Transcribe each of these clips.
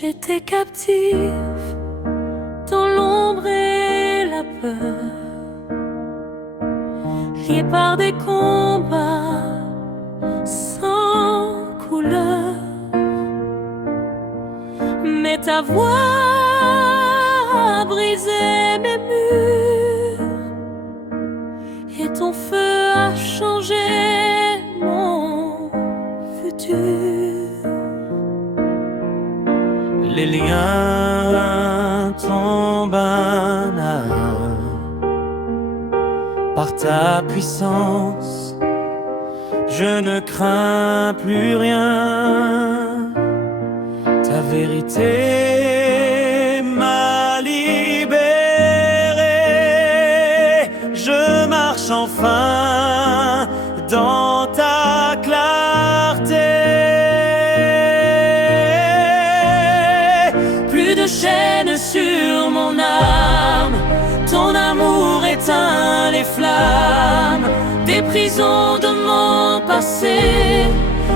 J'étais captive dans l'ombre et la peur, lié par des combats sans couleur. Mais ta voix a brisé mes murs et ton feu a changé mon futur. Les liens tombent un à un par ta puissance. Je ne crains plus rien. Ta vérité m'a libéré. Je marche enfin dans ta clarté. Plus de chaînes sur mon âme, ton amour éteint les flammes des prisons de mon passé.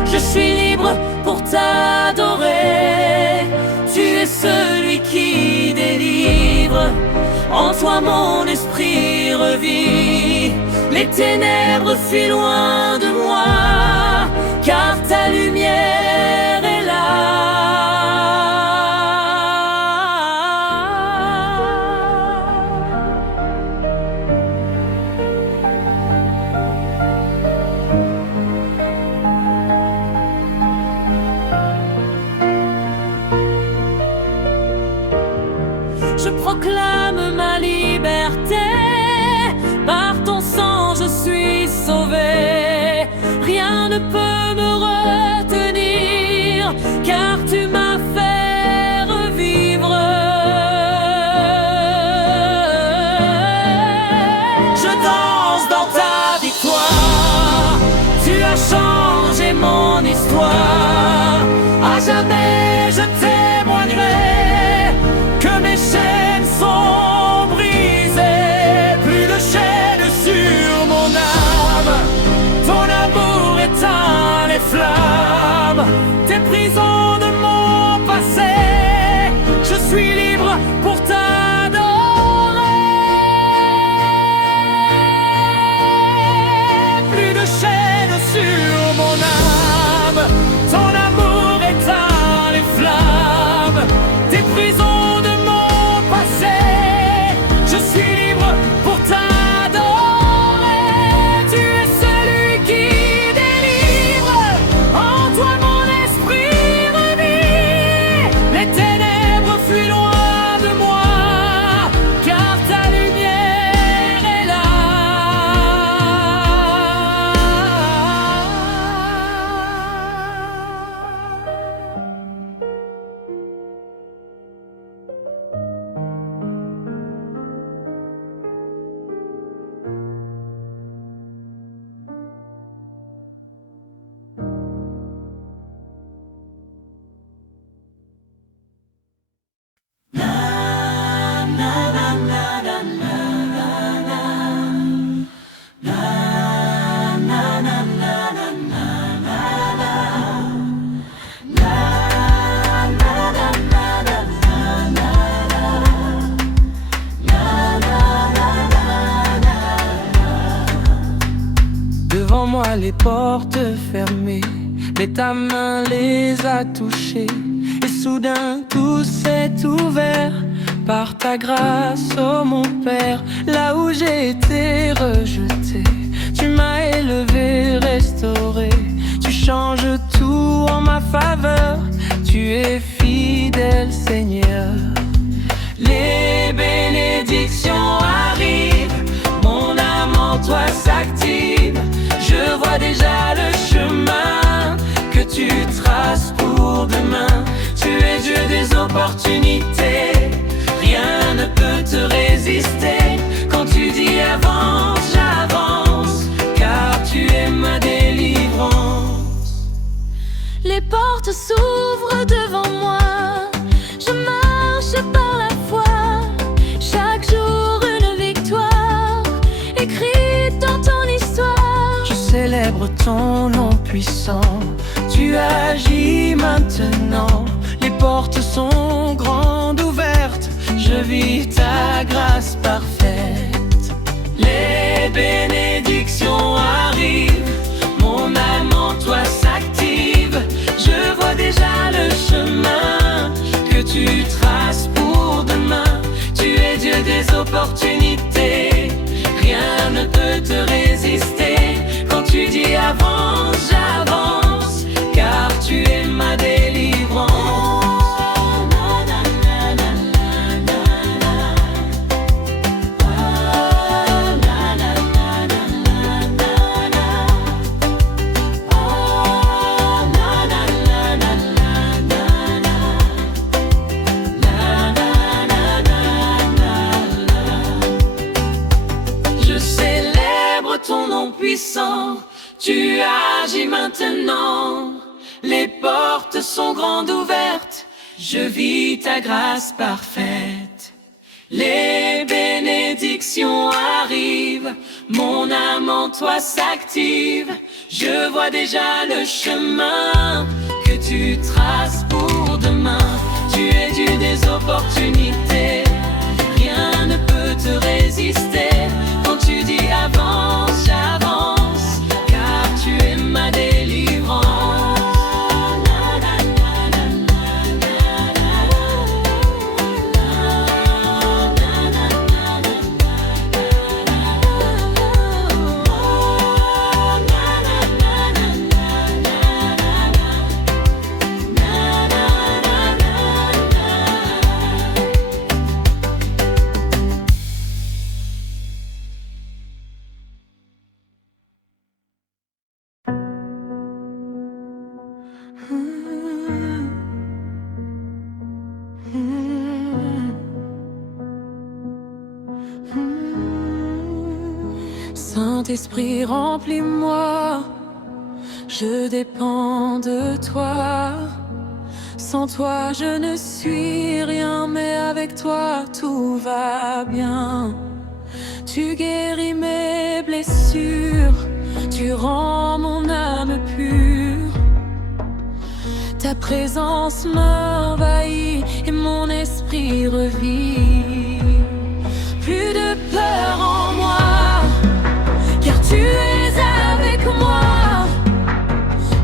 Je suis libre pour t'adorer. Tu es celui qui délivre. En toi mon esprit revit. Les ténèbres fuient loin de moi, car ta lumière est là. Je proclame ma liberté. Par ton sang je suis sauvé. Rien ne peut me retenir, car tu m'as fait revivre. Je danse dans ta victoire. Tu as changé mon histoire. À jamais je témoignerai que mes chaînes sont brisées. Plus de chaînes sur mon âme. Ton amour éteint les flammes des prisons de mon passé. Je suis libre pour t'adorer. Plus de chaînes sur mon âme. Ton amour éteint les flammes des prisons de mon passé. Je suis libre pour t'adorer. Tu es celui qui délivre. En toi mon esprit revit. Les ténèbres fuient loin de moi, car ta lumière est là. Devant moi les portes fermées, mais ta main les a touchées. Et soudain tout s'est ouvert par ta grâce, oh mon Père. Là où j'ai été rejeté, tu m'as élevé, restauré. Tu changes tout en ma faveur. Tu es fidèle Seigneur. Les bénédictions arrivent, mon âme en toi s'active. Je vois déjà le chemin que tu traces pour demain. Tu es Dieu des opportunités. Rien ne peut te résister. Quand tu dis avance, j'avance, car tu es ma délivrance. Les portes s'ouvrent devant moi. Je marche par la foi. Chaque jour une victoire écrite dans ton histoire. Je célèbre ton nom puissant. Tu agis maintenant. Les portes sont grandes ouvertes, je vis ta grâce parfaite. Les bénédictions arrivent, mon âme en toi s'active. Je vois déjà le chemin que tu traces pour demain. Tu es Dieu des opportunités, rien ne peut te résister. Quand tu dis avance, j'avance, car tu es ma délivrance. Tu agis maintenant, les portes sont grandes ouvertes, je vis ta grâce parfaite. Les bénédictions arrivent, mon âme en toi s'active. Je vois déjà le chemin que tu traces pour demain. Tu es Dieu des opportunités, rien ne peut te résister. Quand tu dis avance, j'avance, car tu es ma délivrance. Saint-Esprit, remplis-moi, je dépends de toi. Sans toi, je ne suis rien, mais avec toi, tout va bien. Tu guéris mes blessures, tu rends mon âme pure. Ta présence m'envahit et mon esprit revit. Plus de peur en moi, car tu es avec moi.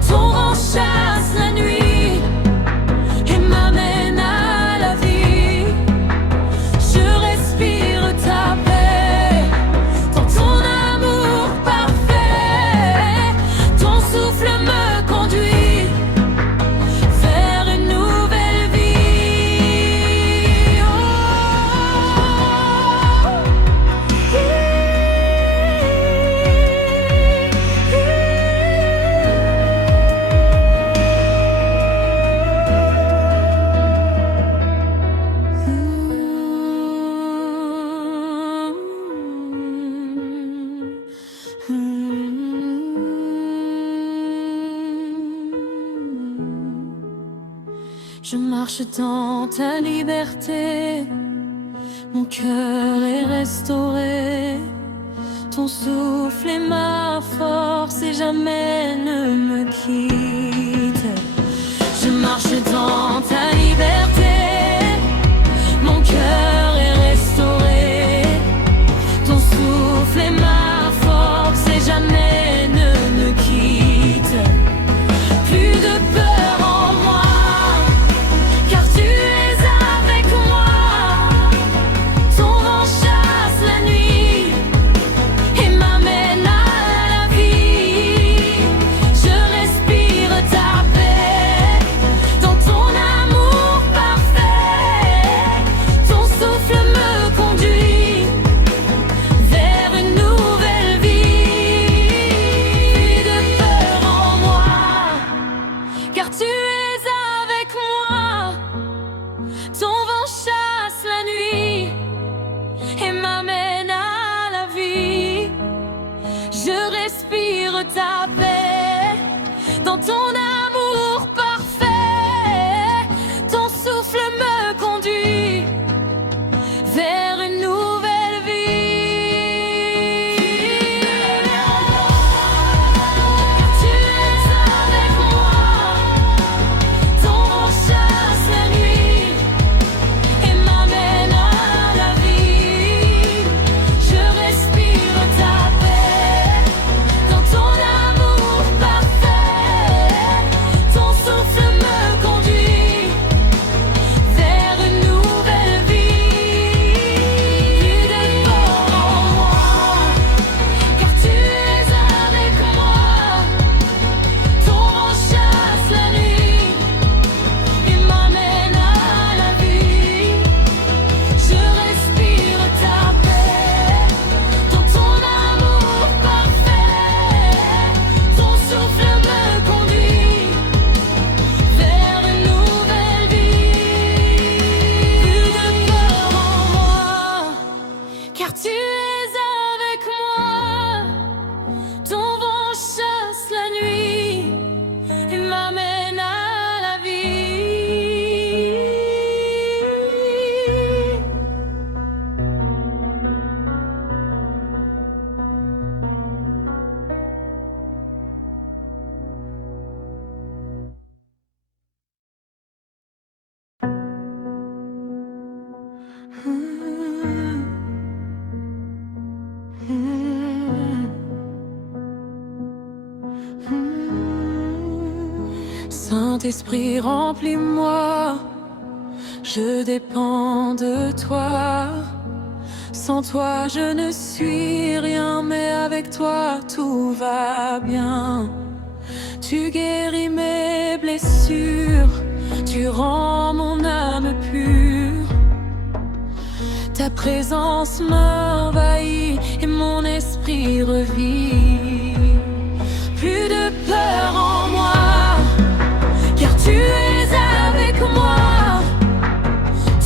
Ton vent chasse la nuit et m'amène à la vie. Je respire ta paix dans ton amour parfait. Ton souffle me conduit vers une nouvelle vie. Je marche dans ta liberté, mon cœur est restauré. Ton souffle est ma force et jamais ne me quitte. Je marche dans ta liberté, mon cœur est restauré. Ton souffle est ma force et jamais ne me quitte. Plus de peur en moi, car tu es avec moi. Ton vent chasse la nuit et m'amène à la vie. Je respire ta paix dans ton amour parfait. Saint-Esprit, remplis-moi. Je dépends de toi. Sans toi, je ne suis rien, mais avec toi, tout va bien. Tu guéris mes blessures, tu rends mon âme pure. Ta présence m'envahit et mon esprit revit. Plus de peur en moi, car tu es avec moi.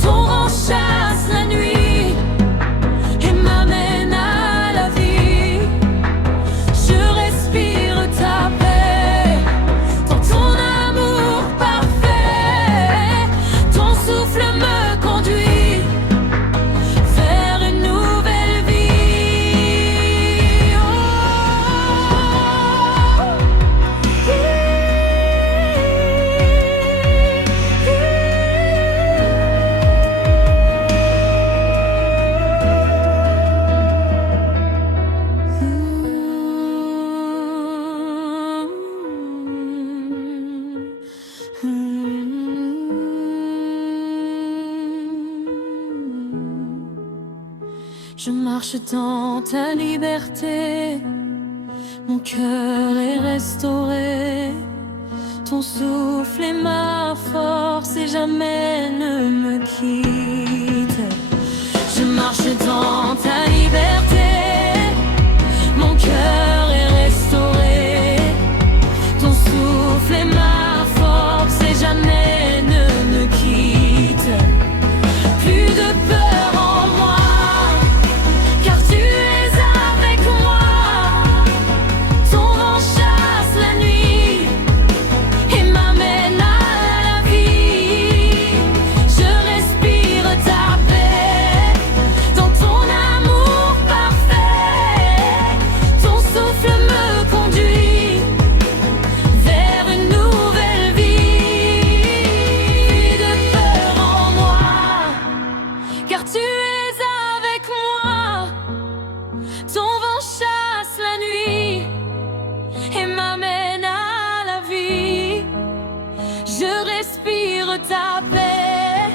Ton vent chasse la nuit et m'amène à la vie. Je respire ta paix dans ton amour parfait. Ton souffle me conduit vers une nouvelle vie. Je marche dans ta liberté, mon cœur est restauré. Ton souffle est ma force et jamais ne me quitte. Je marche dans ta liberté, mon cœur est restauré. Ton souffle est ma force et jamais ne me quitte. Plus de peur en moi, car tu es avec moi. Ton vent chasse la nuit et m'amène à la vie. Je respire ta paix dans ton amour parfait. Ton souffle me conduit vers une nouvelle vie. Plus de peur en moi, car tu es avec moi. Ton vent chasse la nuit et m'amène à la vie. Je respire ta paix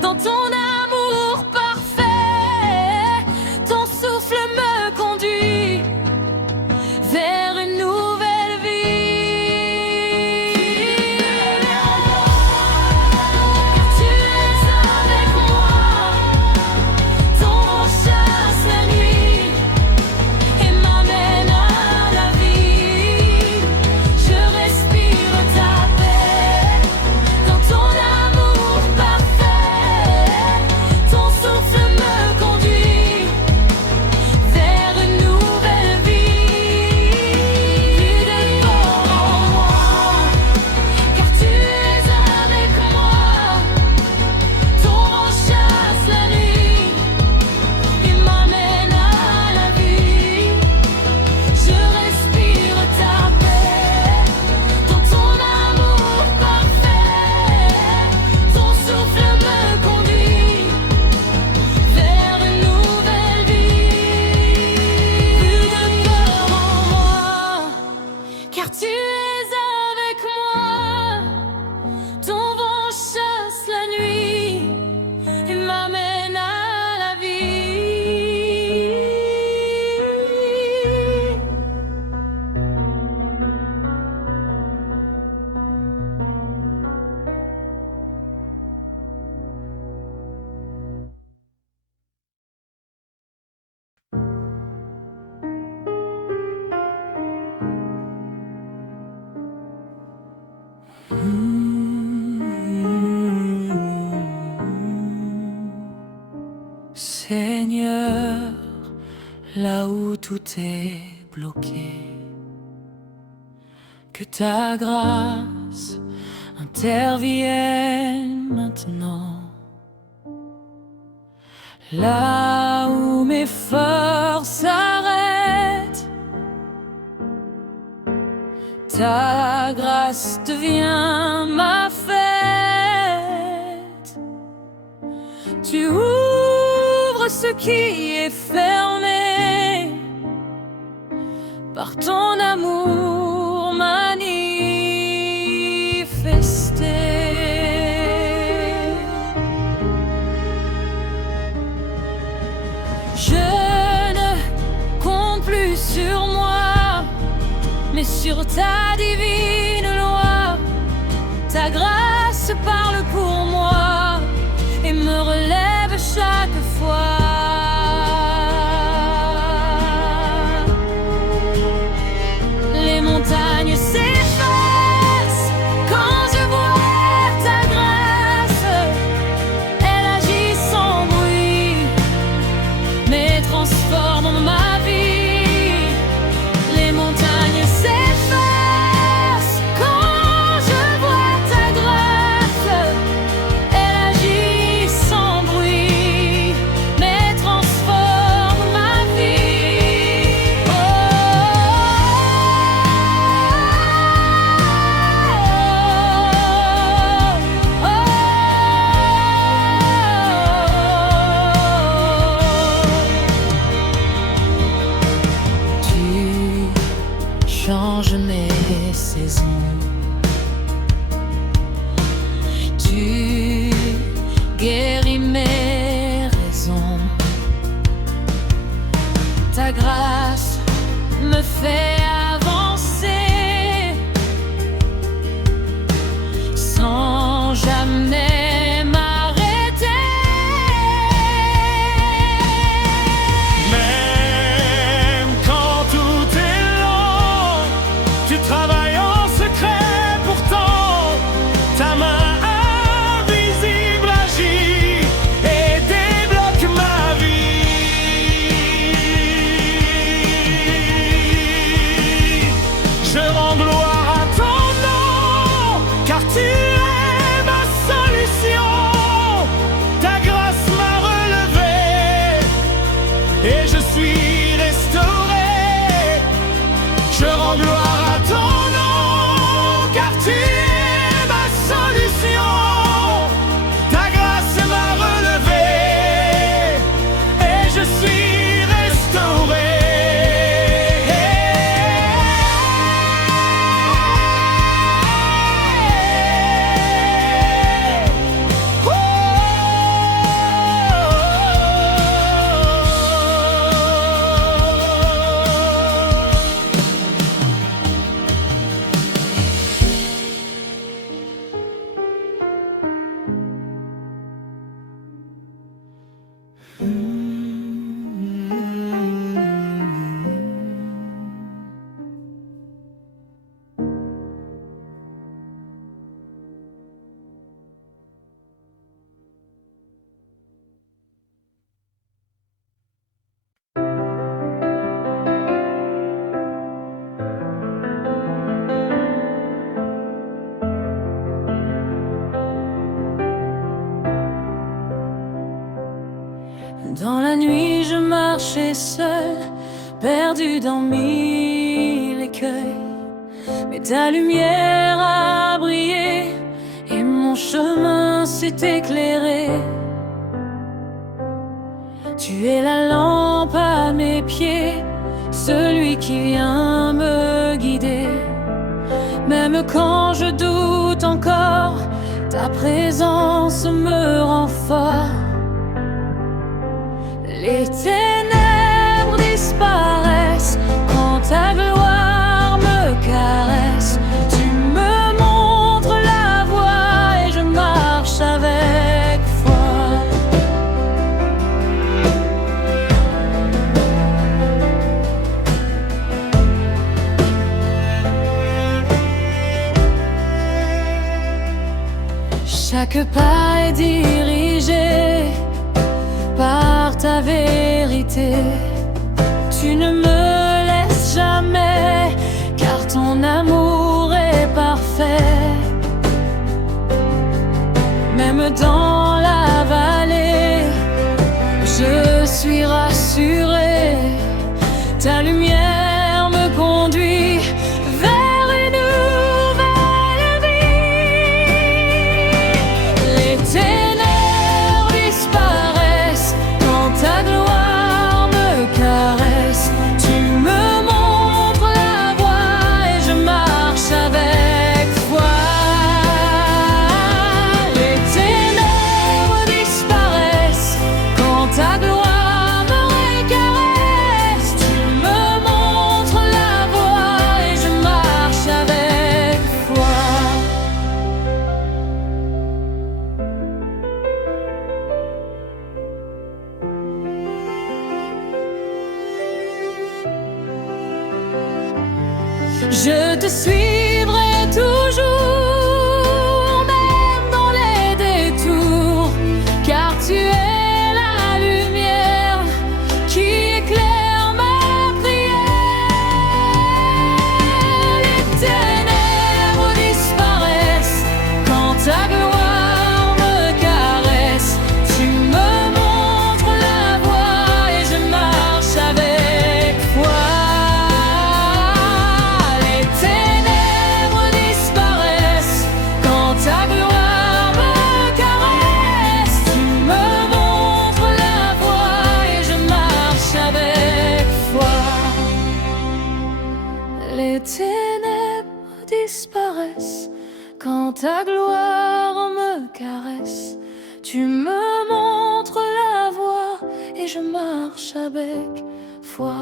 dans ton amour parfait. Ton souffle me conduit vers une nouvelle vie. Tu es avec moi. Ton vent chasse la nuit et m'amène à la vie. Je respire ta paix dans ton amour parfait. Ton souffle me conduit vers une nouvelle vie. Plus de peur en moi, car tu es avec moi. Ton vent chasse la nuit et m'amène à la vie. Je respire ta paix dans ton amour parfait. Ton souffle me conduit vers une nouvelle vie. Plus de peur en moi, car tu es avec moi. Ton vent chasse la nuit et m'amène à la vie. Seigneur, là où tout est bloqué, que ta grâce intervienne maintenant. Là où mes forces s'arrêtent, ta grâce devient ma fête. Tu ouvres ce qui est fermé par ton amour manifesté. sur moi, mais sur ta divine loi. Ta grâce parle pour moi et me relève chaque fois. Les montagnes s'effacent quand je vois ta grâce. Elle agit sans bruit, mais transforme ma vie. Les montagnes s'effacent quand je vois ta grâce. Elle agit sans bruit, mais transforme ma vie. Oh, oh, oh. Tu changes mes saisons. Tu guéris mes raisons. Ta grâce me fait avancer sans jamais m'arrêter. Même quand tout est lent, tu travailles en secret pourtant. Ta main invisible agit et débloque ma vie. Je rends gloire à ton nom, car tu es ma solution. Ta grâce m'a relevé et je suis restauré. Je rends gloire à ton nom, car tu es ma solution. Ta grâce m'a relevé et je suis restauré. Dans la nuit je marchais seul, perdu dans mille écueils. Mais ta lumière a brillé et mon chemin s'est éclairé. Tu es la lampe à mes pieds, celui qui vient me guider. Même quand je doute encore, ta présence me rend fort. Les ténèbres disparaissent quand ta gloire me caresse. Tu me montres la voie et je marche avec foi. Chaque pas est dirigé par ta vérité. Tu ne me laisses jamais, car ton amour est parfait. Même dans la vallée, je suis rassuré. Ta lumière me conduit vers une nouvelle vie. Les ténèbres disparaissent quand ta gloire me caresse. Tu Je te suivrai toujours, même dans les détours, car tu es la lumière qui éclaire ma prière. Les ténèbres disparaissent quand ta gloire me caresse. Tu me montres la voie et je marche avec foi. Les ténèbres disparaissent quand ta gloire me caresse. Tu me montres la voie et je marche avec foi. Les ténèbres disparaissent quand ta gloire me caresse. Tu me montres la voie et je marche avec foi.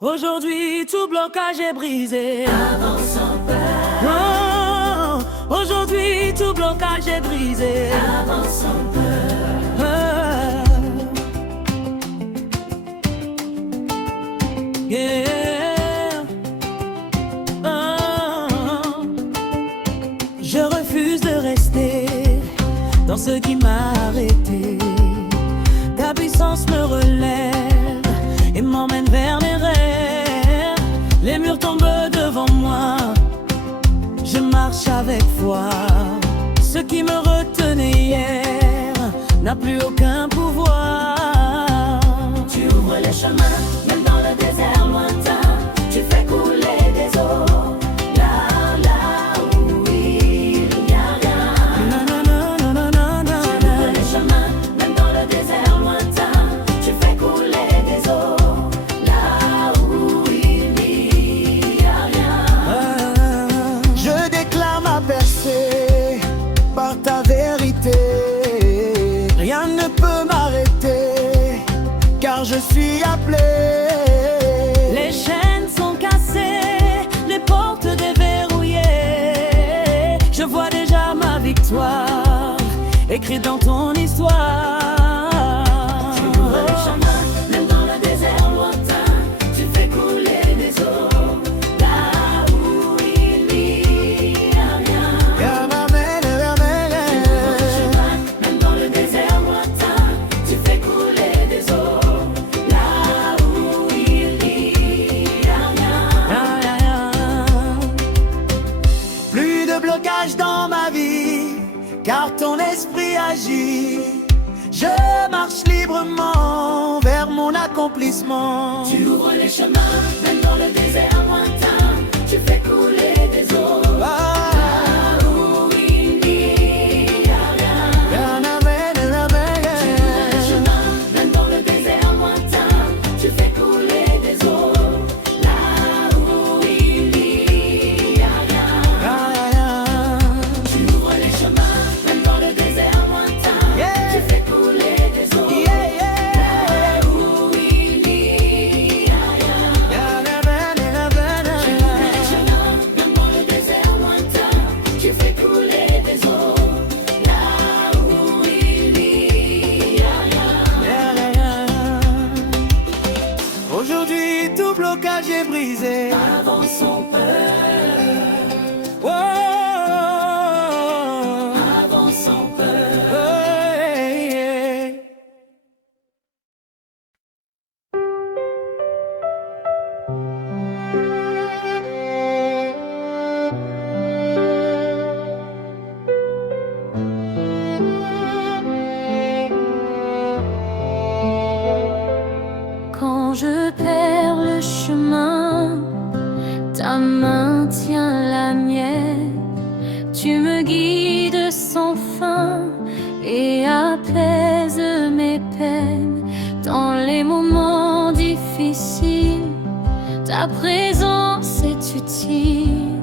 Aujourd'hui, tout blocage est brisé. Avance sans peur, Oh, aujourd'hui, tout blocage est brisé. avance sans peur. Yeah. Oh. Je refuse de rester dans ce qui m'a arrêté. Ta puissance me relève et m'emmène vers mes rêves. Les murs tombent devant moi, je marche avec foi. Ce qui me retenait hier n'a plus aucun pouvoir. Tu ouvres les chemins, même dans le désert lointain. Tu fais couler des eaux, là où il n'y a rien. Tu ouvres les chemins, même dans le désert lointain. Tu fais couler des eaux, là où il n'y a rien. Je déclare ma percée par ta vérité. Rien ne peut m'arrêter, car je suis appelé. Les chaînes sont cassées, les portes déverrouillées. Je vois déjà ma victoire écrite dans ton histoire. Tu ouvres les chemins, même dans le désert lointain. Tu fais couler des eaux, là où il n'y a rien. Tu ouvres les chemins, même dans le désert lointain. Tu fais couler des eaux, là où il n'y a rien. Plus de blocage dans ma vie, car ton esprit agit. Je marche librement vers mon accomplissement. Tu ouvres les chemins, même dans le désert lointain. Tu fais couler des eaux, là où il n'y a rien. Tu ouvres les chemins, même dans le désert lointain. Tu fais couler des eaux, là où il n'y a rien. Tu ouvres les chemins, même dans le désert lointain. Tu fais couler des eaux, là où il n'y a rien. Tu ouvres les chemins, même dans le désert lointain. Tu fais couler des eaux, là où il n'y a rien. Aujourd'hui, tout blocage est brisé. Avance sans peur, Oh, avance sans peur. yeah. Quand je perds le chemin, ta main tient la mienne. Tu me guides sans fin et apaises mes peines. Dans les moments difficiles, ta présence est utile.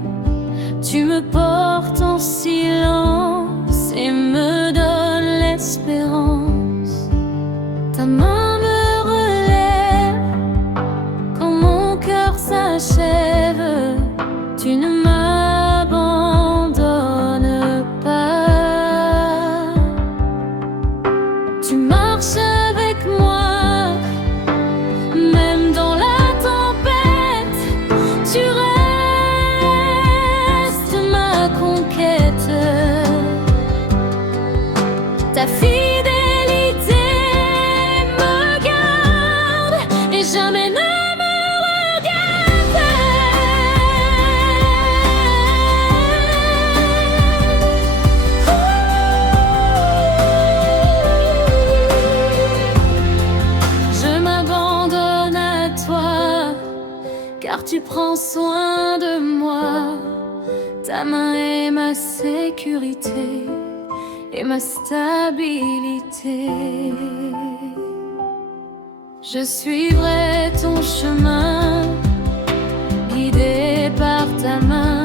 Tu me portes en silence et me donnes l'espérance. Ta main me relève prends soin de moi. Ta main est ma sécurité et ma stabilité. Je suivrai ton chemin, guidé par ta main,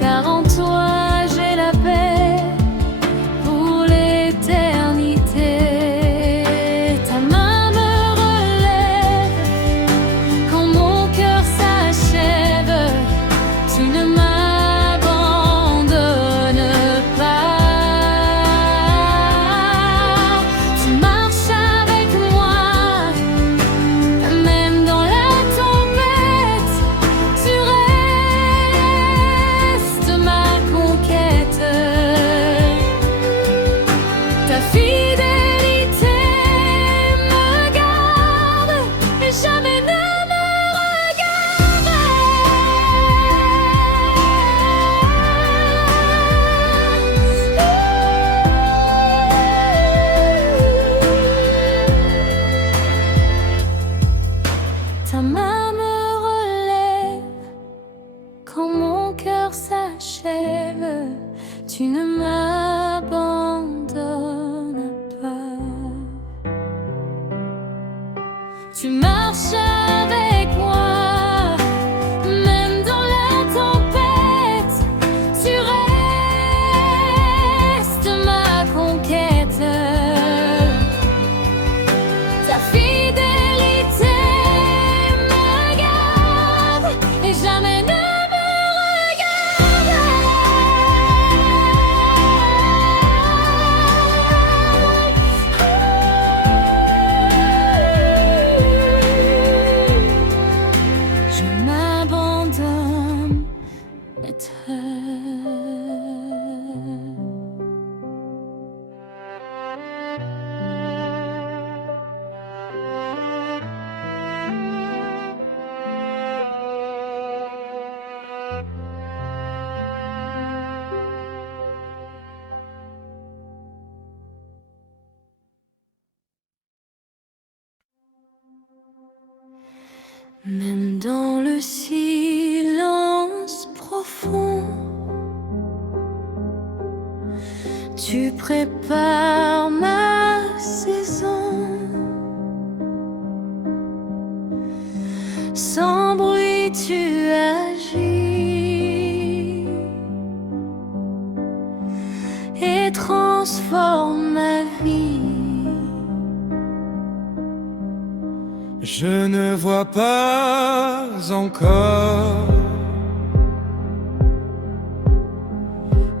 car en toi j'ai la paix pour l'éternité. Ta main me relève quand mon cœur s'achève. Tu ne m'abandonnes pas. Tu marches avec moi, même dans la tempête. Tu restes ma conquête. Ta fidélité me garde et jamais ne me regarde. Ta main me relève quand mon cœur s'achève. Tu ne m'abandonnes pas. Tu marches avec moi, même dans la tempête. Tu restes ma conquête. Ta fidélité me garde et jamais ne me regarde. Je m'abandonne à toi. Même dans le silence profond, tu prépares ma saison. Sans bruit tu agis et transformes ma vie. Je ne vois pas encore,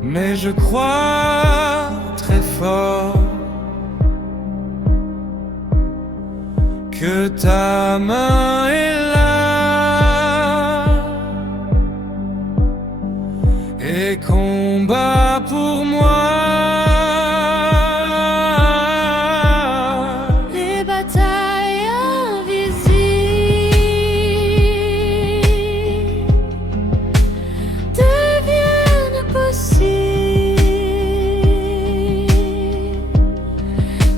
mais je crois très fort que ta main est là et combat pour moi. Les batailles invisibles deviennent possibles,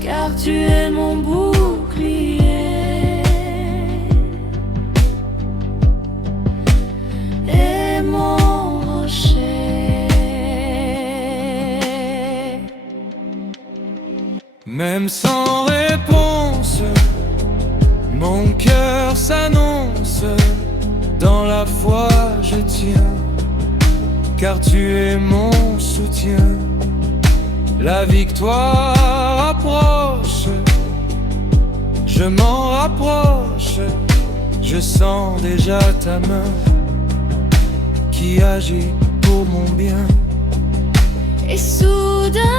car tu es mon bouclier et mon rocher. Même sans réponse, mon cœur s'annonce. Dans la foi je tiens, car tu es mon soutien. La victoire approche, je m'en rapproche. Je sens déjà ta main qui agit pour mon bien. Et soudain